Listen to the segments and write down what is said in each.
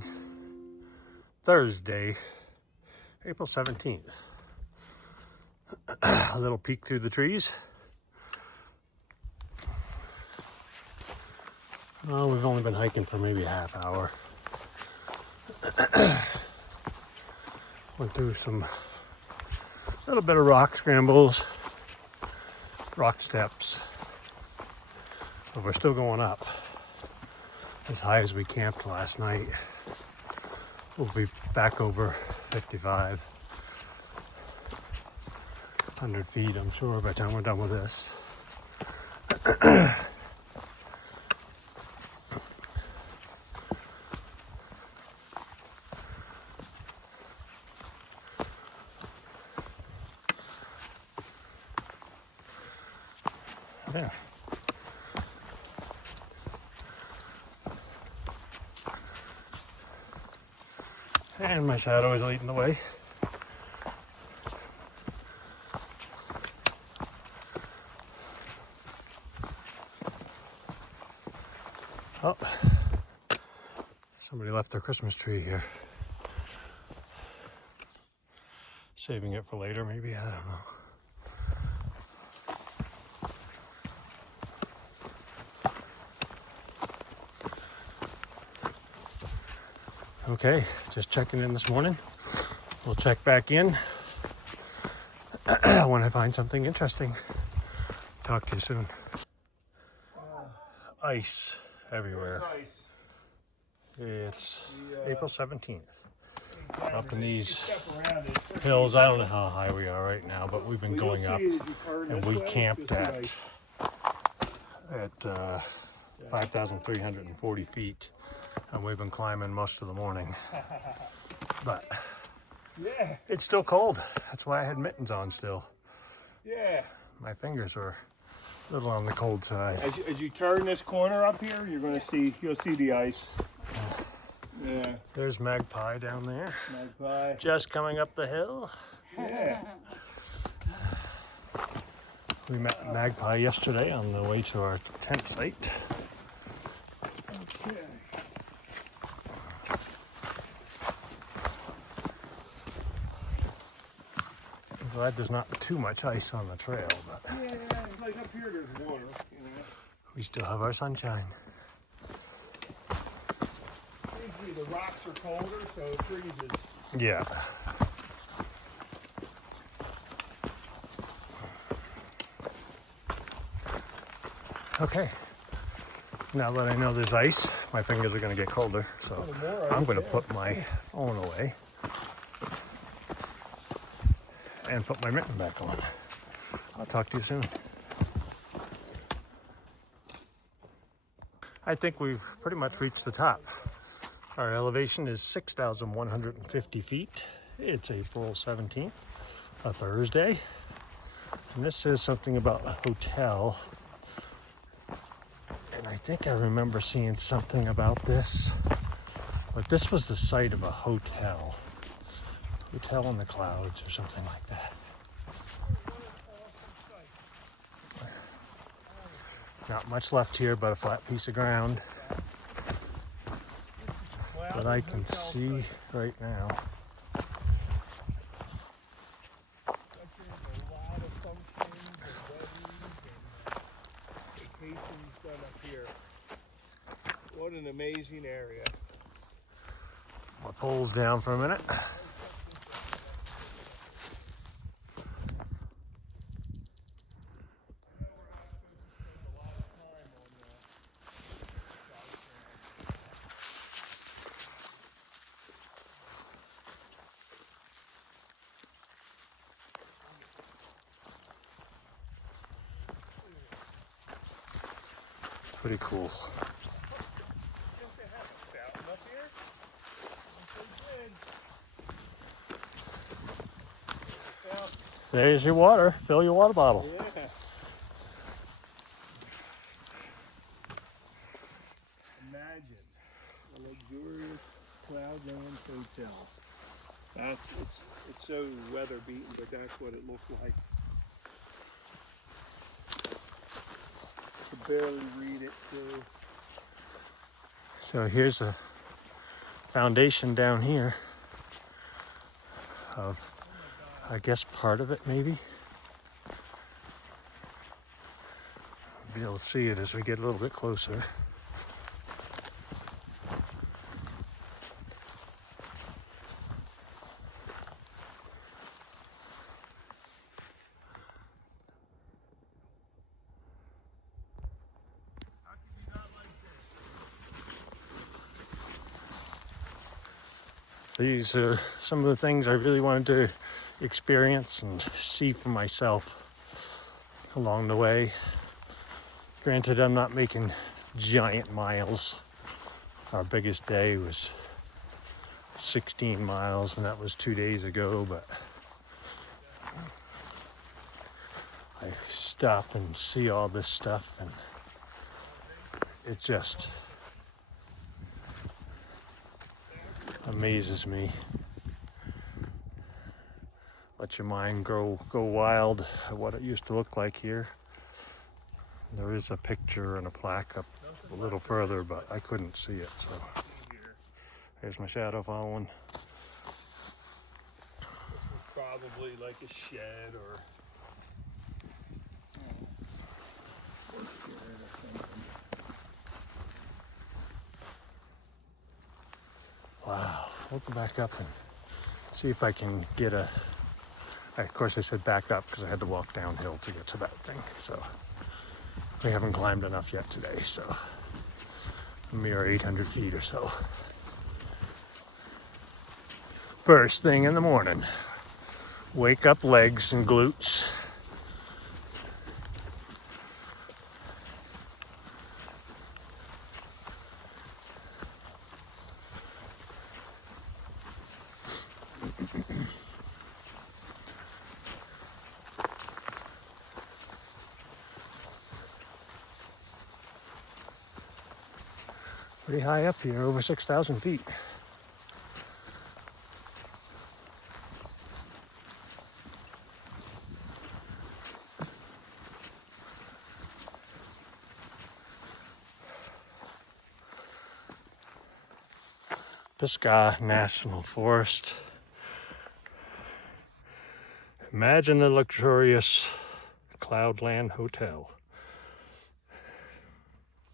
morning, Thursday, April 17th. A little peek through the trees. Oh, we've only been hiking for maybe a half hour. Went through some little bit of rock scrambles, rock steps, but we're still going up as high as we camped last night. We'll be back over 5,500 feet, I'm sure, by the time we're done with this. There. And my shadow is leading the way. Oh, somebody left their Christmas tree here. Saving it for later, maybe, I don't know. Okay, just checking in this morning. We'll check back in when I find something interesting. Talk to you soon. Ice everywhere. It's April 17th. Up in these hills, I don't know how high we are right now, but we've been going up, and we camped at 5,340 feet. And we've been climbing most of the morning, but it's still cold. That's why I had mittens on still. Yeah. My fingers were a little on the cold side. As you turn this corner up here, you'll see the ice. Yeah. There's Magpie down there. Magpie. Just coming up the hill. Yeah. We met Magpie yesterday on the way to our tent site. Okay. I'm glad there's not too much ice on the trail, but Yeah, like up here there's water, you know. we still have our sunshine. Usually the rocks are colder, so it freezes. Yeah. Okay. Now that I know there's ice, my fingers are going to get colder, so I'm going to put my phone away and put my mitten back on. I'll talk to you soon. I think we've pretty much reached the top. Our elevation is 6,150 feet. It's April 17th, a Thursday. And this says something about a hotel. And I think I remember seeing something about this. But this was the site of a hotel. Hotel in the clouds or something like that. Not much left here but a flat piece of ground that I can see right now. What an amazing area. My pole's down for a minute. Pretty cool. There's your water. Fill your water bottle. Yeah. Imagine a luxurious Cloudlands hotel. It's so weather beaten, but that's what it looked like. Could barely read it through. So here's a foundation down here of, I guess, part of it maybe. Be able to see it as we get a little bit closer. These are some of the things I really wanted to experience and see for myself along the way. Granted, I'm not making giant miles. Our biggest day was 16 miles, and that was 2 days ago, but I stop and see all this stuff, and it just amazes me. Let your mind go wild at what it used to look like here. There is a picture and a plaque up a little further, but I couldn't see it, so there's my shadow following. This was probably like a shed or Wow, we'll go back up and see if I can get a... Of course I said back up because I had to walk downhill to get to that thing, so we haven't climbed enough yet today, so a mere 800 feet or so. First thing in the morning, wake up legs and glutes. Pretty high up here, over 6,000 feet. Pisgah National Forest. Imagine the luxurious Cloudland Hotel.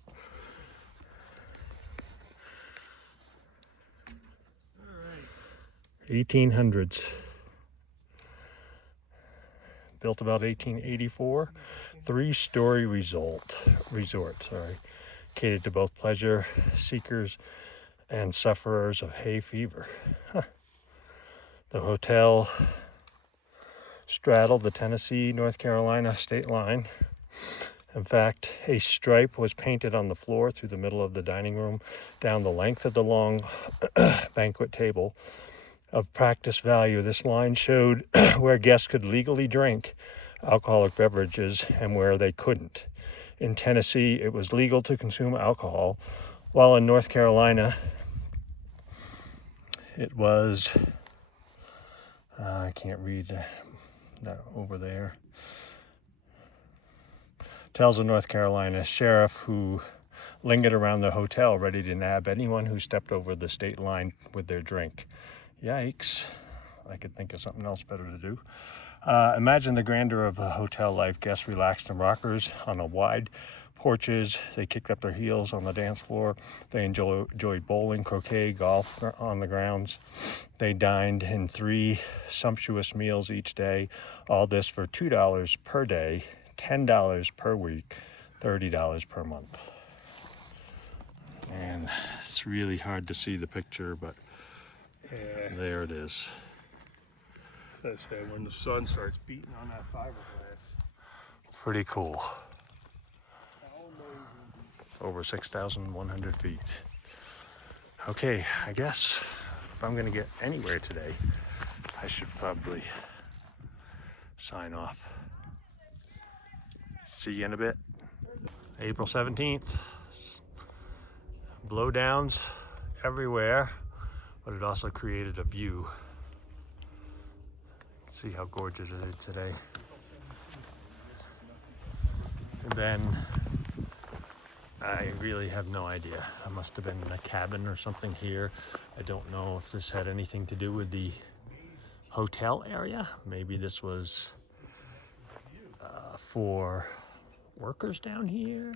All right. 1800s. Built about 1884. 3-story resort. Catered to both pleasure seekers and sufferers of hay fever. The hotel straddled the Tennessee-North Carolina state line. In fact, a stripe was painted on the floor through the middle of the dining room, down the length of the long banquet table. Of practice value, this line showed where guests could legally drink alcoholic beverages and where they couldn't. In Tennessee, it was legal to consume alcohol, while in North Carolina, it was, I can't read that over there. Tells a North Carolina sheriff who lingered around the hotel ready to nab anyone who stepped over the state line with their drink. Yikes. I could think of something else better to do. Imagine the grandeur of the hotel life. Guests relaxed in rockers on a wide porches. They kicked up their heels on the dance floor. They enjoyed bowling, croquet, golf on the grounds. They dined in 3 sumptuous meals each day. All this for $2 per day, $10 per week, $30 per month. And it's really hard to see the picture, but yeah. There it is. So I say when the sun starts beating on that fiberglass. Pretty cool. Over 6,100 feet. Okay, I guess if I'm gonna get anywhere today, I should probably sign off. See you in a bit. April 17th. Blowdowns everywhere, but it also created a view. See how gorgeous it is today. And then I really have no idea. I must have been in a cabin or something here. I don't know if this had anything to do with the hotel area. Maybe this was for workers down here.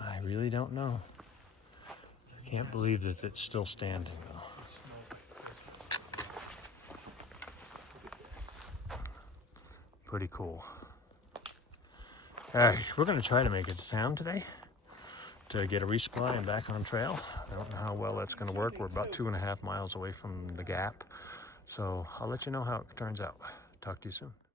I really don't know. I can't believe that it's still standing though. Pretty cool. All right, we're gonna try to make it to town today to get a resupply and back on trail. I don't know how well that's gonna work. We're about 2.5 miles away from the gap. So I'll let you know how it turns out. Talk to you soon.